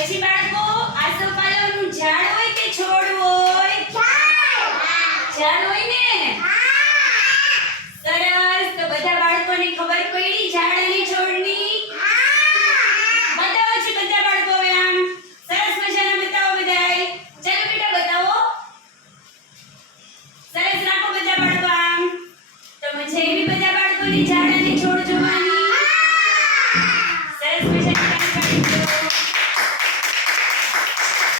તેથી બાળકો, આ સફાયાનું ઝાડ હોય કે છોડ હોય? ઝાડ હોય ને? સરસ. તો બધા બાળકોને ખબર પડી ઝાડ અને છોડની? બતાવો છે બધા બાળકો હવે આમ. સરસ મજાના બતાવો બધાય. ચાલો બેટા બતાવો. સરસ રાખો બધા બાળકો આમ. તો મજા એવી બધા બાળકોની ઝાડ.